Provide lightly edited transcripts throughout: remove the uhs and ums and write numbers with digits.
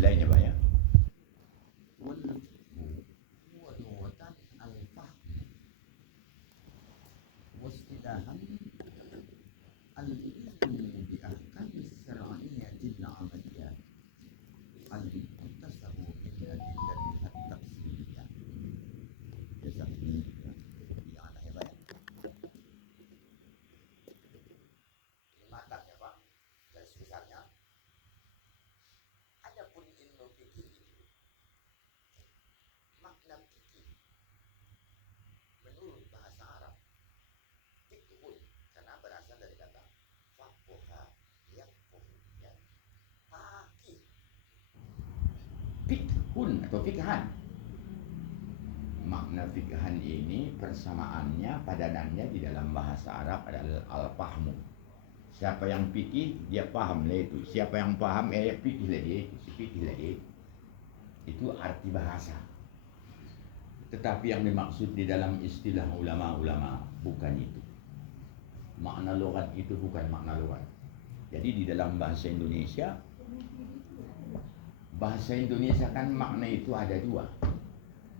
istilahnya Pak ya. ولغة الفهم واصطلاحا العلم بأحكام الشرعية العملية المكتسب من أدلتها التفسيرية. Jangan hebat ya. Ini matangnya Pak, garis besarnya. Adapun ilmu fikih itu, makna fikih menurut bahasa Arab fikhun, karena berasal dari kata faqaha yaqahu, ya, fakih. Fikhun atau fikhan. Makna fikhan ini persamaannya, padanannya di dalam bahasa Arab adalah al-fahmu. Siapa yang fikih dia paham lah itu. Siapa yang paham fikih lagi, fikih lagi. Itu arti bahasa. Tetapi yang dimaksud di dalam istilah ulama-ulama bukan itu. Makna logat itu bukan makna logat. Jadi di dalam bahasa Indonesia kan makna itu ada dua.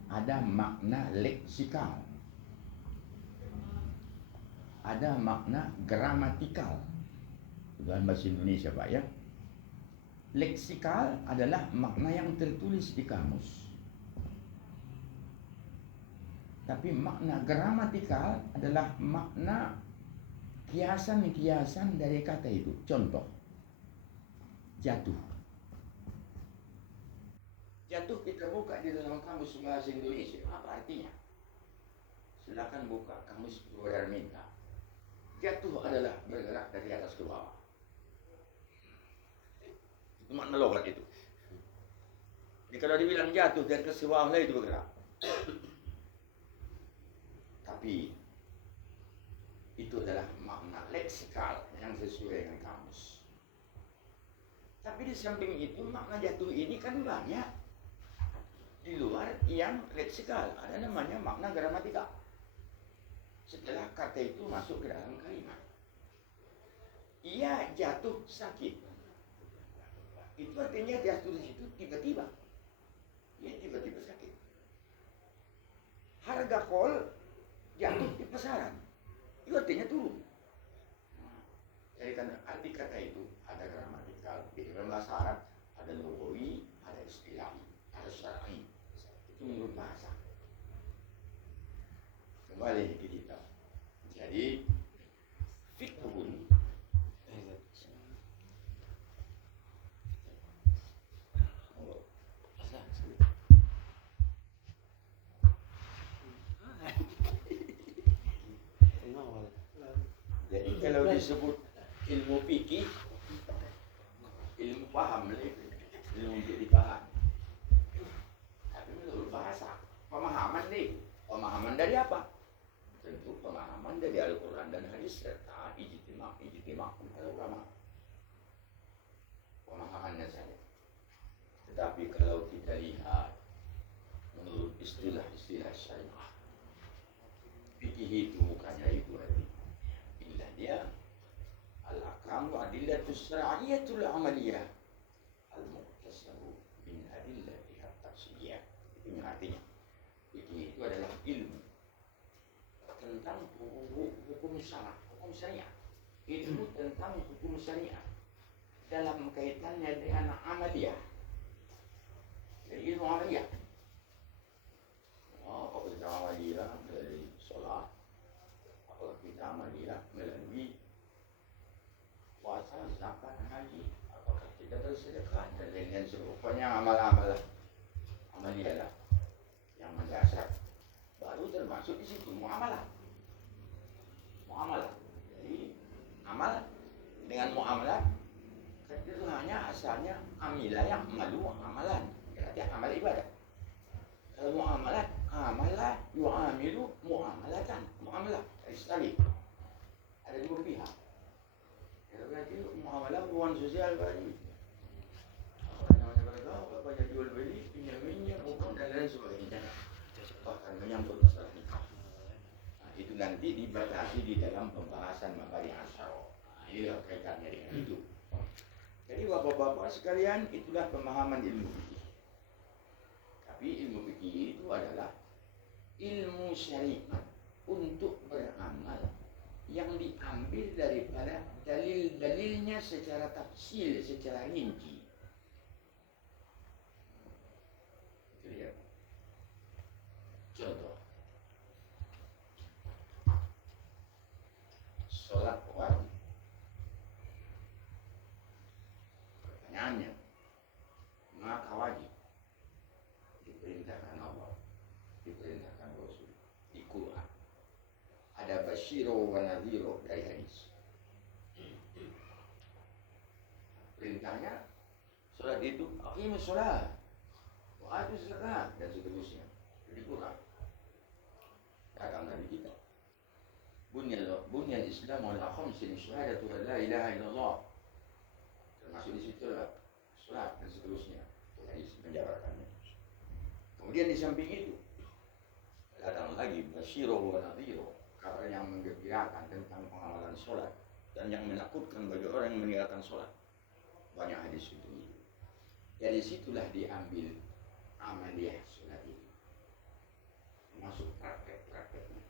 Ada makna leksikal, ada makna gramatikal. Dalam bahasa Indonesia Pak ya. Leksikal adalah makna yang tertulis di kamus. Tapi makna gramatikal adalah makna kiasan-kiasan dari kata itu. Contoh, jatuh. Jatuh kita buka di dalam kamus bahasa Indonesia. Apa artinya? Silakan buka kamus Purwodarminta. Jatuh adalah bergerak dari atas ke bawah. Itu makna logat itu. Jadi kalau dibilang jatuh dari atas ke bawah itu bergerak. Tapi itu adalah makna leksikal yang sesuai dengan kamus. Tapi di samping itu makna jatuh ini kan banyak. Di luar yang leksikal ada namanya makna gramatikal. Setelah kata itu masuk ke dalam kalimat, ia jatuh sakit. Itu artinya jatuh di situ tiba-tiba. Ia tiba-tiba sakit. Harga kol jatuh di pasaran. Itu artinya turun. Jadi kan arti kata itu ada gramatikal, di dalam bahasa Arab ada lugawi, ada istilahi, ada syar'i. Itu menurut bahasa. Kembali ke kita. Jadi fikhun jadi kalau disebut ilmu fikih, ilmu paham, ilmu untuk dipaham. Tapi menurut bahasa, pemahaman pemahaman dari apa? Tentu pemahaman dari Al-Quran dan hadis serta ijtima ulama. Pemahamannya saja. Tetapi kalau kita lihat menurut istilah-istilah syariah, fikih itu bukannya itu arti. Illa dia al-ahkam wa adillatus syar'iyyatul amaliyah al-muqtasabu min adillatiha tafsiriyah. Itu yang artinya. Fikih itu adalah ilmu tentang hukum syariah. Ilmu tentang hukum syariah dalam kaitannya dengan amaliyah. Jadi ilmu amaliyah. Apa kita amaliyah dari sholat, apa kita amaliyah melalui puasa, zakat, haji, apakah kita bersedekah dan lain-lain serupanya amal-amal amaliyah lah yang mendasar. Baru termasuk di situ muamalah. Jadi amal dengan muamalah itu hanya asalnya amilah yang malu amalan. Berarti amal ibadah. Kalau muamalah, amalah yu'amilu muamalatan. Muamalah sekali. Ada dua pihak. Berarti muamalah hubungan sosial tadi. Apa namanya mereka? Apa jual beli, pinjam hubungan dan lain sebagainya. Bahkan menyangkut masalah nikah. Nah, itu nanti dibatasi di dalam pembahasan mabari asyara. Inilah kaitannya dengan itu. Jadi Jadi bapak-bapak sekalian, itulah pemahaman ilmu fikih. Tapi ilmu fikih itu adalah ilmu syariat untuk beramal yang diambil daripada dalil-dalilnya secara tafsil, secara rinci. Lihat. Contoh. Sholat wajib. Pertanyaannya, maka wajib diperintahkan Allah, diperintahkan Rasul di Quran. Ada basyiro wa nadhiro dari hadis. Perintahnya sholat itu aqimus sholat wa atuz zakat dan seterusnya di Quran. Datang dari kita. Bunyal Islam ala khamsin syahadatu an la ilaha illallah. Termasuk di situ lah sholat dan seterusnya. Hadis menjabarkannya. Kemudian di samping itu datang lagi basyiro wa nadhiro, kabar yang menggembirakan tentang pengamalan sholat dan yang menakutkan bagi orang yang meninggalkan sholat. Banyak hadis itu. Dari situlah diambil amaliyah sholat itu, masuk praktek-prakteknya.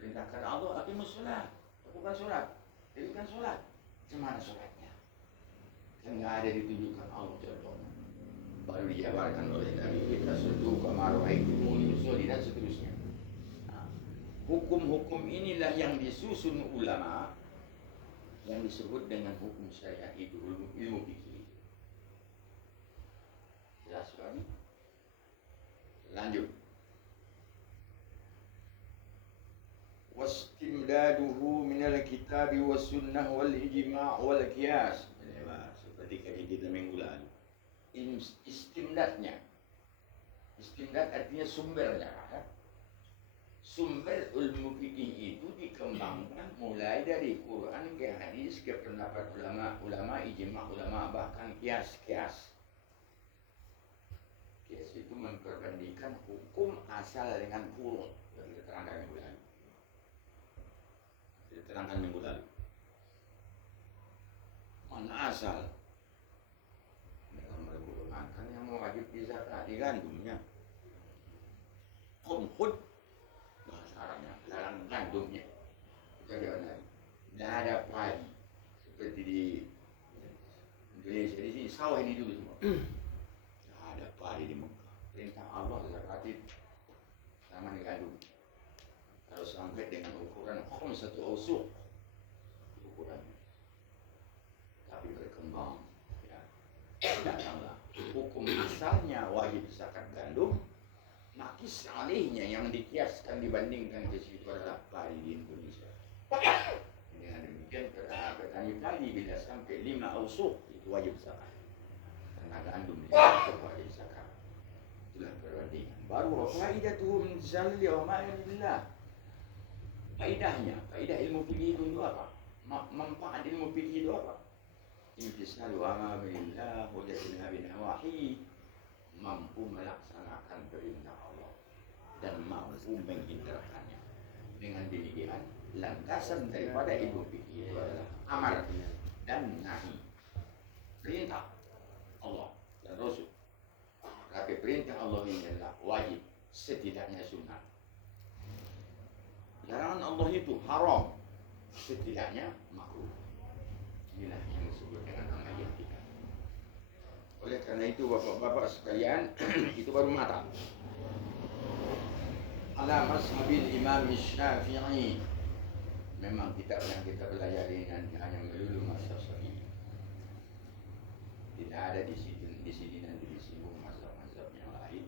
Perintahkan Allah aqimus sholat, lakukan sholat, dirikan sholat. Gimana sholatnya? Yang nggak ada ditunjukkan Allah contohnya. Baru dijabarkan oleh Nabi kita suatu kamaru aikumuni usolli dan seterusnya. Hukum-hukum inilah yang disusun ulama yang disebut dengan hukum syariat itu, ilmu fikih. Jelas sekali. Lanjut. Wastimdaduhu minal kitabi was sunnah wal ijma' wal qiyas. Seperti kali kita minggu lalu. Istimdadnya. Istimdad artinya sumbernya. Sumber ilmu fikih itu dikembangkan mulai dari Quran ke hadis ke pendapat ulama, ijma' ulama, bahkan kias. Kias itu memperbandingkan hukum asal dengan furu'. Yang diterangkan minggu lalu. Mana asal? Dalam Al-Quran kan yang wajib dizakat di gandumnya. Khumkhud bahasa Arabnya, larang gandumnya. Bagaimana? Tidak ada padi seperti di Indonesia. Di sini sawah ini dulu semua. Tidak ada padi di Mekah. Perintah Allah zakatin sama di gandum. Kalau sampai dengan ukuran satu ausuk ukurannya, tapi berkembang. Datanglah hukum asalnya wajib zakat gandum, makis alihnya yang dikiaskan dibandingkan ke situ adalah padi di Indonesia. Dengan demikian petani padi bila sampai 5 ausuk itu wajib zakat, karena gandum itu wajib zakat. Itulah perbandingan. Baru faidatuhu min zalli wa ma'ilillah. Faidahnya, faidah ilmu fikih itu apa? Manfaat ilmu fikih itu apa? Imtisalu amrillah wa jatinabi nawahi, mampu melaksanakan perintah Allah dan mampu menghindarkannya. Dengan demikian, landasan daripada ilmu fikih itu adalah amar dan nahi. Perintah Allah dan Rasul. Tapi perintah Allah ini adalah wajib, setidaknya sunnah. Larangan Allah itu haram, setidaknya makruh. Inilah yang disebut dengan amaliyah kita. Oleh karena itu bapak-bapak sekalian, itu baru matang. Ala mazhabil Imam Syafi'i. Memang kitab yang kita pelajari hanya melulu mazhab Syafi'i. Tidak ada di sini nanti disinggung mazhab-mazhab yang lain.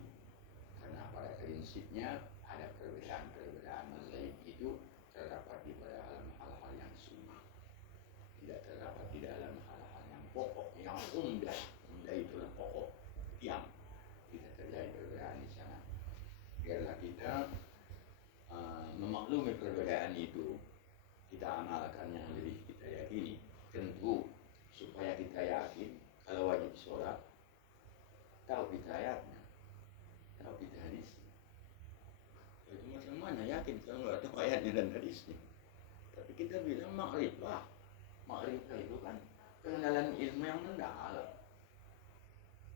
Karena pada prinsipnya ada perbedaan mazhab itu terdapat di dalam hal-hal yang sunnah, tidak terdapat di dalam hal-hal yang pokok, yang umdah itulah pokok yang tidak terjadi perbedaan di sana. Biarlah kita memaklumi perbedaan itu, kita amalkan yang lebih kita yakini. Tentu supaya kita yakin kalau wajib sholat, tahu kita ayatnya, tahu kita hadisnya. Itu macam mana yakin kalau nggak tahu ayatnya dan hadisnya? Tapi kita bilang makrifah. Makrifah itu kan pengenalan ilmu yang mendalam.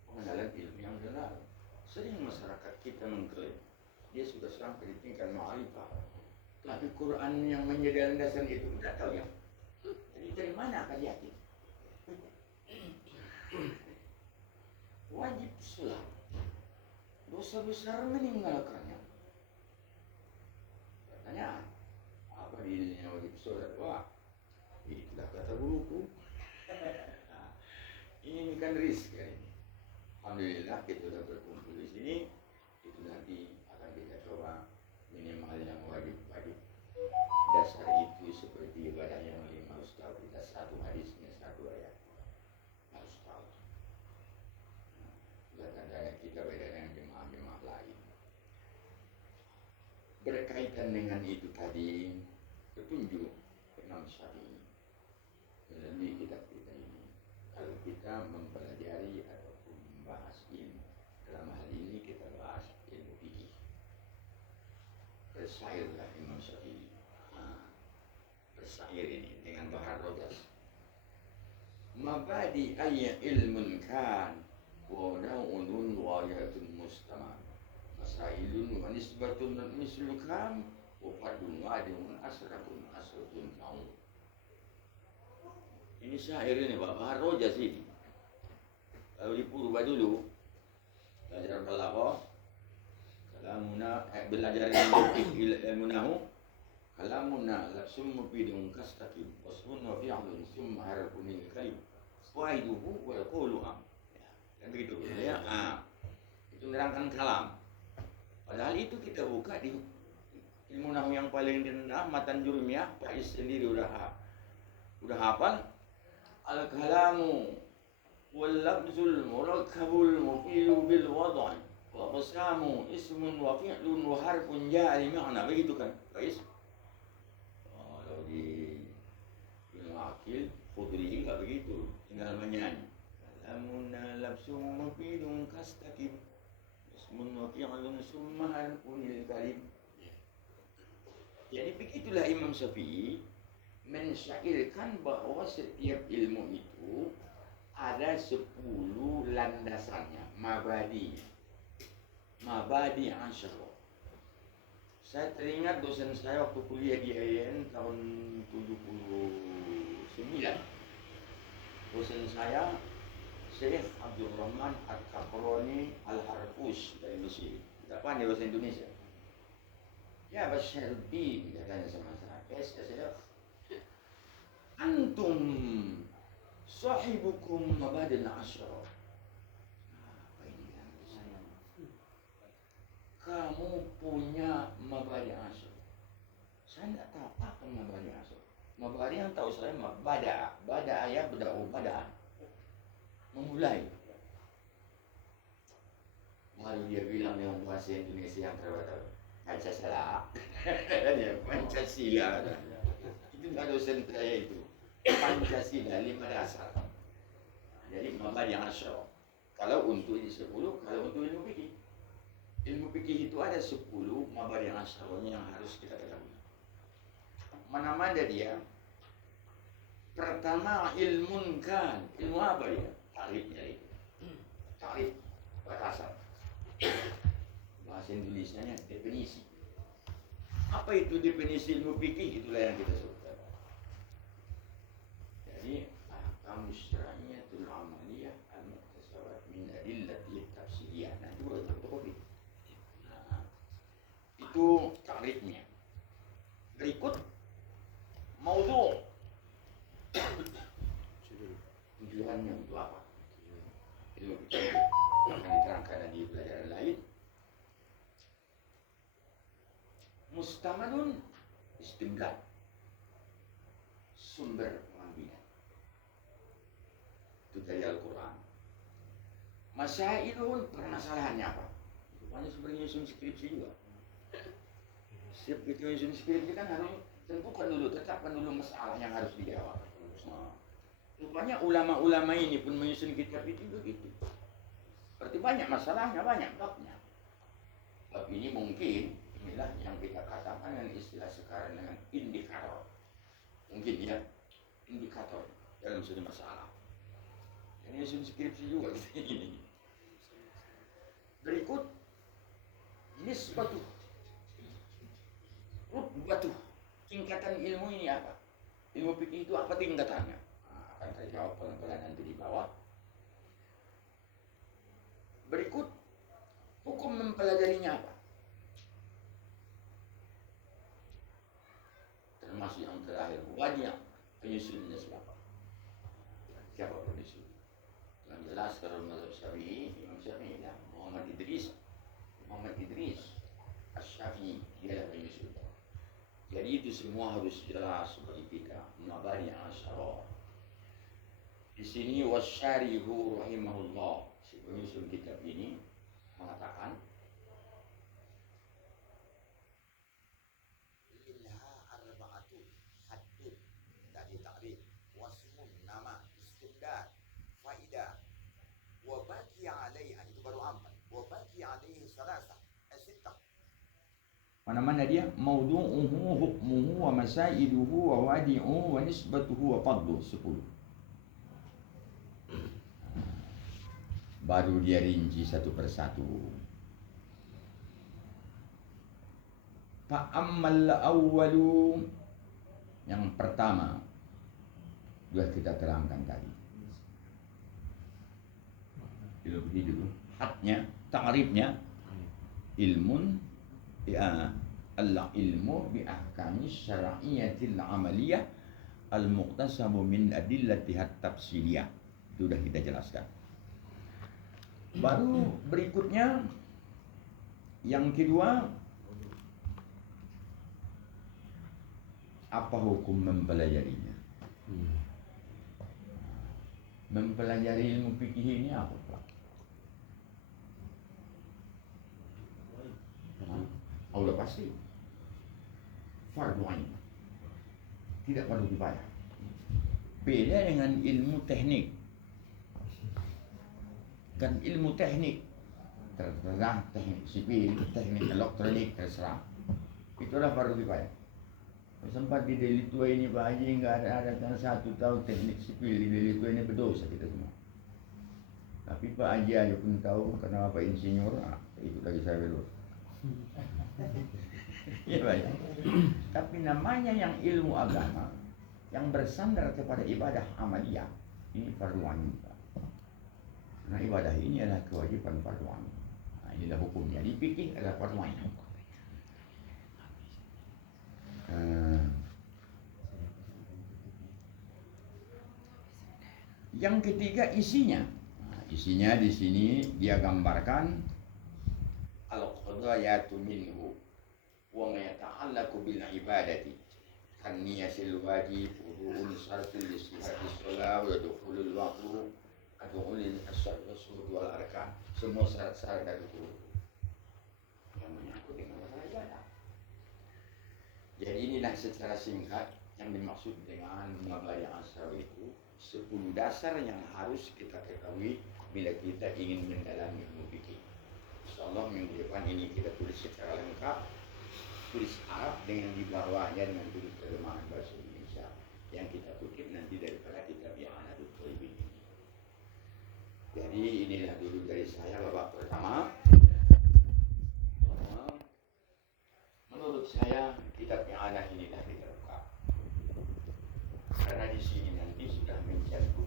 Pengenalan ilmu yang mendalam. Sering masyarakat kita mengklaim dia sudah sampai di tingkat ma'rifah, tapi Quran yang menjadi landasan itu tidak tahu ya. Jadi dari mana akan yakin? Wajib sholat, dosa besar meninggalkannya. Katanya apa dirinya wajib sholat? Wah, itulah kata guruku. Ini kan risk ya ini. Alhamdulillah kita sudah berkumpul di sini. Itu nanti akan kita coba minimal yang wajib-wajib. Dasar itu seperti ibadah yang lima harus tahu. Kita satu hadisnya, satu ayat harus tahu. Kadang-kadang kita beda dengan jemaah-jemaah lain. Berkaitan dengan itu tadi, petunjuk Imam Syafi'i melalui kitab kita ini. Kalau kita mempelajari ataupun membahas ilmu, dalam hal ini kita bahas ilmu fikih. Bersairlah Imam Syafi'i. Bersair ini dengan bahar rojas. Mabadi ayya ilmun kan wa na'unun wa ayatun mustamar. Masailun wa nisbatun mislu kam wa fadun wadimun asrakun asrakun naum. Ini syair ini Pak, bahar rojas ini. Kalau di Purba dulu belajar balaghah, kalamuna belajar ilmu nahu, kalamuna la summu bidun kastaqim wasmun wa fi'lun summa harfun kalim waiduhu wa yaqulu am. Ya, kan begitu ya. Itu menerangkan kalam. Padahal itu kita buka di ilmu nahu yang paling rendah, matan jurmiyah, Pak Is sendiri udah hafal. Al-kalamu wal-lafzul murakkabul mufilu bil wad'i wa qasamu ismun wa fi'lun wa harfun jari ma'na. Begitu kan, guys? Kalau di ilmu akil, Khudri enggak begitu, tinggal menyanyi. Kalamuna lafzum mufidun kastaqim ismun wa fi'lun summa harfun kalim. Jadi begitulah Imam Syafi'i mensyairkan bahwa setiap ilmu itu ada 10 landasannya, mabadi asyara. Saya teringat dosen saya waktu kuliah di IAIN tahun 79. Dosen saya Syekh Abdul Rahman Al-Kaproni Al-Harfus dari Mesir. Tidak pandai bahasa Indonesia. Ya Basyardin, katanya sama saya. Saya antum sahibukum mabadil asyara. Apa ini yang saya? Kamu punya mabadi asyara. Saya tidak tahu apa mabadi asyara. Mabadi yang tahu saya bada ayat bada memulai. Lalu dia bilang dengan bahasa Indonesia yang terbatas, Pancasila. Pancasila. Itu nggak dosen saya itu. Pancasila 5 dasar. Jadi mabadi asyara. Kalau untuk ini 10, kalau untuk ilmu fikih. Ilmu fikih itu ada 10 mabadi asyaranya yang harus kita ketahui. Mana-mana dia? Pertama ilmun kan. Ilmu apa ya? Tarifnya itu. Tarif batasan. Bahasa Indonesianya definisi. Apa itu definisi ilmu fikih? Itulah yang kita sebutkan. Jadi ahkam syar'iyatul amaliyah al-muktasabat min adillati tafsiriyah. Nah, itu fotokopi. Nah, itu tarifnya. Berikut maudhu'. Tujuannya untuk apa? Itu akan diterangkan di pelajaran lain. Mustamadun istimdad, sumber pengambilan itu dari Al-Quran. Masailun, permasalahannya apa? Rupanya sebenarnya nyusun skripsi juga. Setiap kita nyusun skripsi kan harus tentukan dulu, tetapkan dulu masalah yang harus dijawab. Rupanya ulama-ulama ini pun menyusun kitab itu begitu. Berarti banyak masalahnya, banyak babnya. Bab ini mungkin inilah yang kita katakan dengan istilah sekarang dengan indikator. Mungkin ya, indikator dalam suatu masalah. Ini skripsi juga ini. Berikut nisbatu rutbatu, tingkatan ilmu ini apa? Ilmu fikih itu apa tingkatannya? Nah, akan saya jawab pelan-pelan nanti di bawah. Berikut hukum mempelajarinya apa? Termasuk yang terakhir, wajah penyusunnya siapa? Siapa penyusun? Yang jelas kalau mazhab Syafi'i, Imam Syafi'i ya, Muhammad Idris Asy-Syafi'i, dia yang penyusun. Jadi itu semua harus jelas bagi kita. Mabani asyara. Di sini wasyarihu rahimahullah, si penyusun kitab ini mengatakan Ilha arba'atun haddun dari ta'rif wasmun nama istindad faidah wa baqi alaiha itu baru ampat wa baqi alaihi salasa sittah. mana-mana dia maudu'uhu hukmuhu wa masailuhu wa wadi'uhu wa nisbatuhu wa fadluhu 10. Baru dia rinci satu persatu. Fa'ammal awwalu, yang pertama sudah kita terangkan tadi. Ilmu dulu. Hadnya, ta'rifnya ilmun ya al-ilmu bi ahkami syar'iyyatil amaliyah al-muqtasamu min adillatiha tafsiliyah. Itu sudah kita jelaskan. Baru berikutnya yang kedua, apa hukum mempelajarinya? Mempelajari ilmu fikih ini apa, Pak? Allah pasti fardu ain, tidak fardu kifayah. Beda dengan ilmu teknik. Kan ilmu teknik terserah, teknik sipil, teknik elektronik terserah, itulah fardu kifayah. Sempat di Deli Tua ini Pak Haji nggak ada yang satu tahu teknik sipil di Deli Tua ini, berdosa kita semua. Tapi Pak Haji aja pun tahu karena Bapak insinyur, itu lagi saya belur. Ya Pak. Tapi namanya yang ilmu agama yang bersandar kepada ibadah amaliyah, ini fardu ain, Pak. Nah, ibadah ini adalah kewajiban fardu ain. Nah, inilah hukumnya. Di fikih adalah fardu ain. Yang ketiga isinya. Nah, isinya di sini dia gambarkan al-qadayatu minhu wa ma yata'allaqu bil ibadati kan niyatil wajib wudu'un syartul istihadis shalah wa dukhulul waqtu adkhulul asyhadu wal arkan, semua syarat-syarat dari itu yang menyangkut dengan masalah ibadah. Jadi inilah secara singkat yang dimaksud dengan mabadi asar itu 10 dasar yang harus kita ketahui bila kita ingin mendalami ilmu fikih. Insyaallah minggu depan ini kita tulis secara lengkap, tulis Arab dengan di bawahnya dengan tulis terjemahan bahasa Indonesia yang kita kutip nanti daripada kitab I'anatul Talibin ini. Jadi inilah dulu dari saya babak pertama. Menurut saya kitab I'anah inilah kita buka karena di sini nanti sudah mencantum